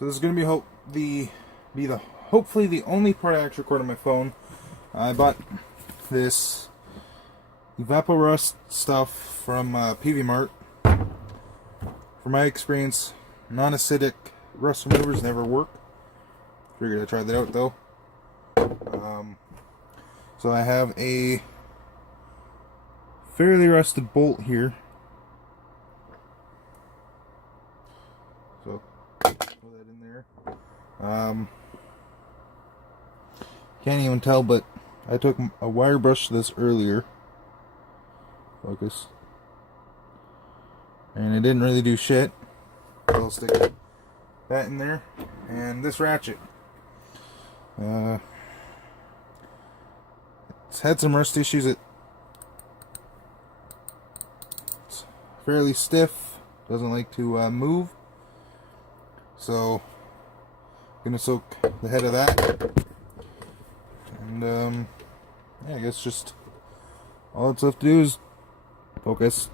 So this is going to be hopefully the only part I actually record on my phone. I bought this Evapo-Rust stuff from PeaveyMart. From my experience, non-acidic rust removers never work. Figured I'd try that out though. So I have a fairly rusted bolt here. So throw that in there. Can't even tell, but I took a wire brush to this earlier. Focus. And it didn't really do shit. So I'll stick that in there. And this ratchet. It's had some rust issues. It's fairly stiff. Doesn't like to move. So I'm gonna soak the head of that. And yeah, I guess just all it's left to do is focus.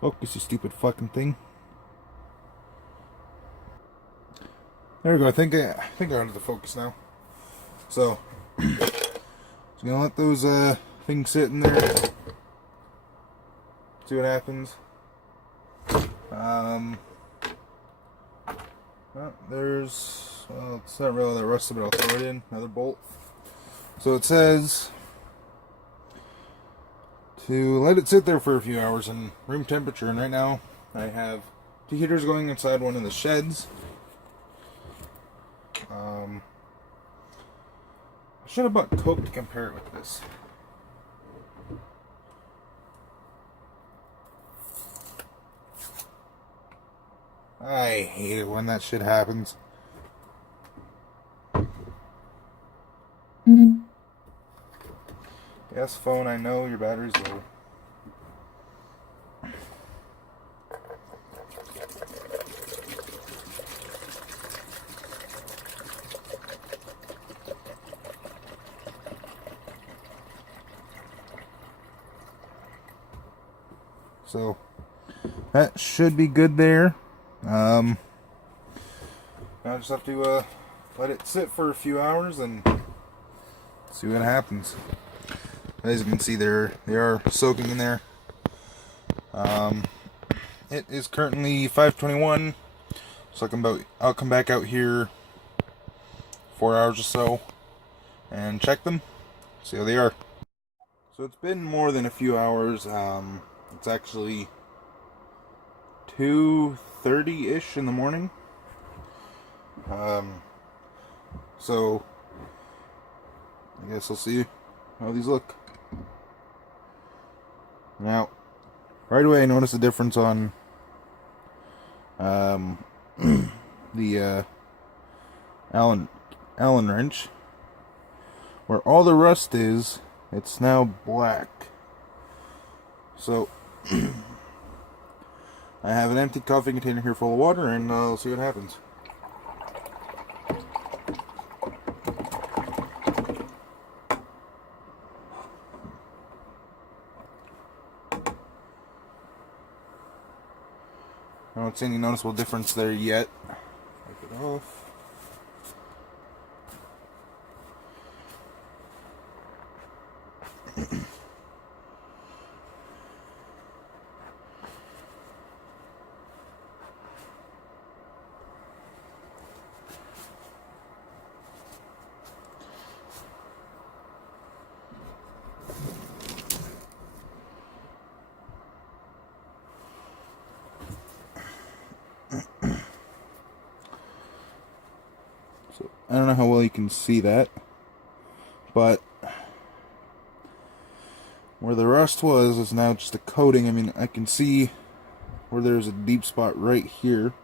Focus, you stupid fucking thing. There we go. I think I got it to focus now. So, just gonna let those things sit in there. See what happens. Well, it's not really that rusted, but I'll throw it in. Another bolt. So it says to let it sit there for a few hours in room temperature, and right now I have 2 heaters going inside one of the sheds. I should have bought Coke to compare it with this. I hate it when that shit happens. Yes, phone, I know your battery's low. So that should be good there. Now I just have to let it sit for a few hours and see what happens. As you can see, they are soaking in there. It is currently 5:21, so I'll come back out here 4 hours or so and check them, see how they are. So it's been more than a few hours. It's actually 2:30-ish in the morning. So I guess I'll see how these look. Now, right away I noticed a difference on the Allen wrench. Where all the rust is, it's now black. So I have an empty coffee container here full of water, and I'll see what happens. I don't see any noticeable difference there yet. Wipe it off. So I don't know how well you can see that, but where the rust was is now just a coating. I mean, I can see where there's a deep spot right here,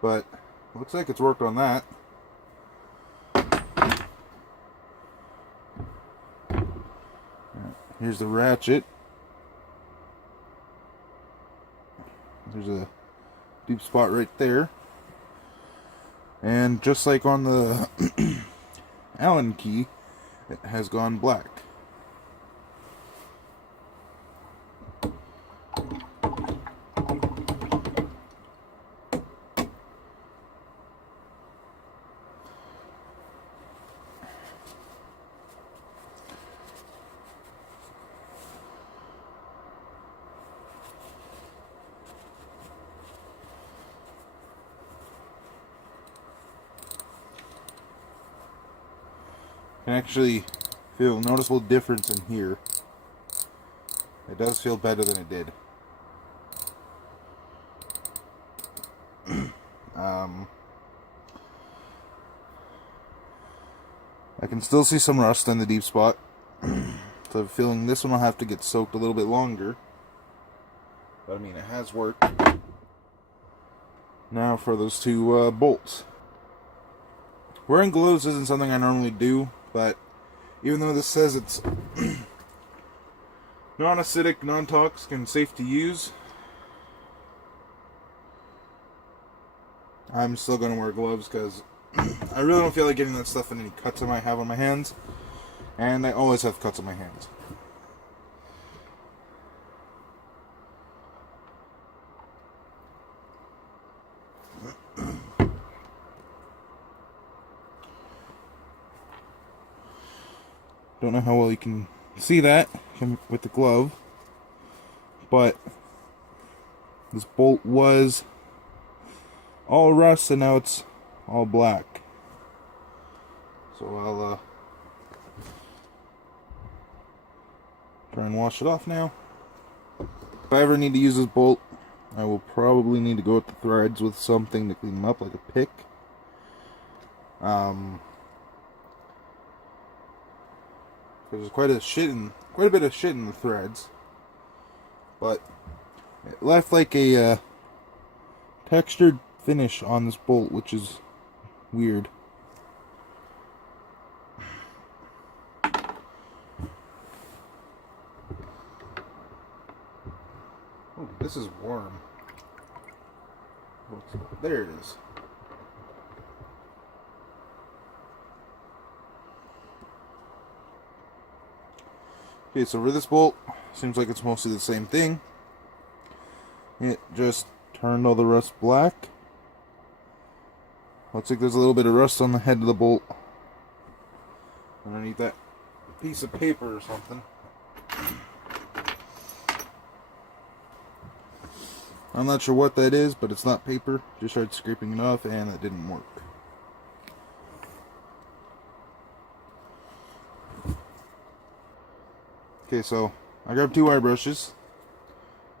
but it looks like it's worked on that. Here's the ratchet. There's a deep spot right there. And just like on the Allen key, it has gone black. can actually feel a noticeable difference in here. It does feel better than it did. I can still see some rust in the deep spot. So I'm feeling this one will have to get soaked a little bit longer. But I mean, it has worked. Now for those two bolts. Wearing gloves isn't something I normally do, but even though this says it's non-acidic, non-toxic, and safe to use, I'm still going to wear gloves because I really don't feel like getting that stuff in any cuts I might have on my hands. And I always have cuts on my hands. Don't know how well you can see that with the glove, but this bolt was all rust and now it's all black. So I'll try and wash it off now. If I ever need to use this bolt, I will probably need to go at the threads with something to clean them up, like a pick. There's quite a bit of shit in the threads, but it left like a textured finish on this bolt, which is weird. Oh, this is warm. There it is. Okay, so for this bolt, seems like it's mostly the same thing. It just turned all the rust black. Looks like there's a little bit of rust on the head of the bolt. Underneath that piece of paper or something. I'm not sure what that is, but it's not paper. Just tried scraping it off and it didn't work. Okay, so I grabbed two wire brushes.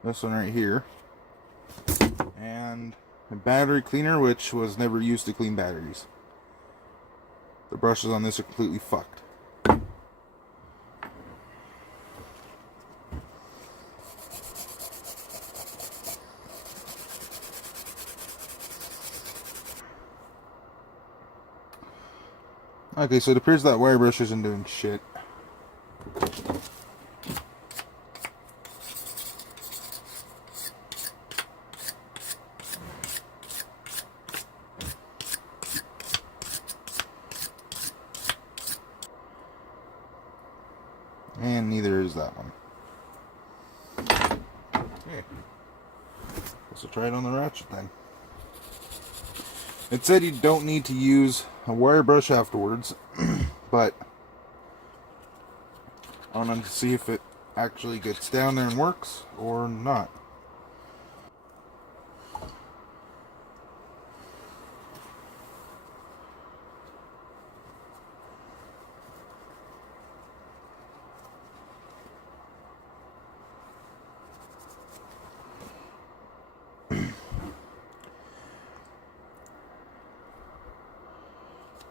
This one right here. And a battery cleaner, which was never used to clean batteries. The brushes on this are completely fucked. Okay, so it appears that wire brush isn't doing shit. And neither is that one. Okay. Guess I'll try it on the ratchet then. It said you don't need to use a wire brush afterwards, but I want to see if it actually gets down there and works or not.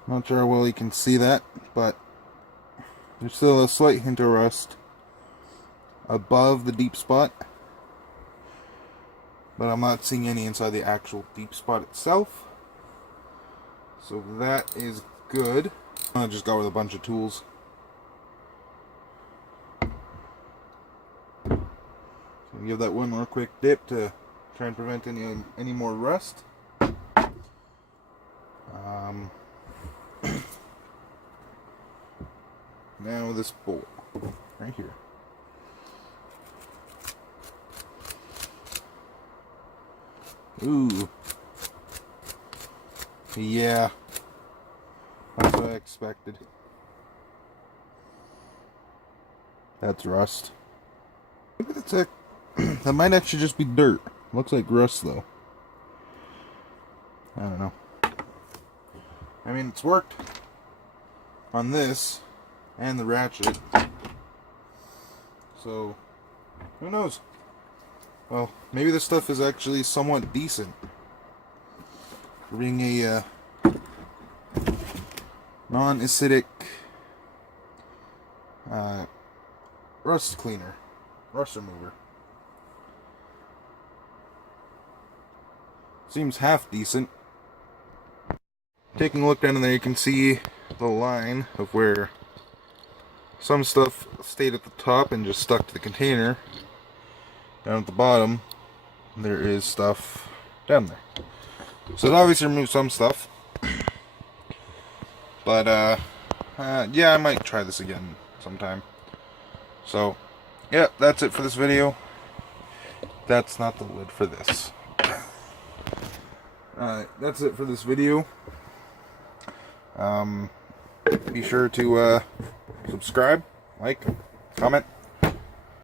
Not sure how well you can see that, but there's still a slight hint of rust above the deep spot. But I'm not seeing any inside the actual deep spot itself. So that is good. I just got with a bunch of tools. So give that one more quick dip to try and prevent any more rust. Now this bolt right here. Ooh. Yeah. That's what I expected. That's rust. Maybe that's that might actually just be dirt. Looks like rust though. I don't know. I mean, it's worked on this. and the ratchet. So, who knows? Well, maybe this stuff is actually somewhat decent for being a non-acidic rust cleaner, rust remover. Seems half decent. Taking a look down in there, you can see the line of where some stuff stayed at the top and just stuck to the container. Down at the bottom, there is stuff down there. So it obviously removed some stuff. But, yeah, I might try this again sometime. So, yeah, that's it for this video. That's not the lid for this. Alright, that's it for this video. Be sure to subscribe, like, comment,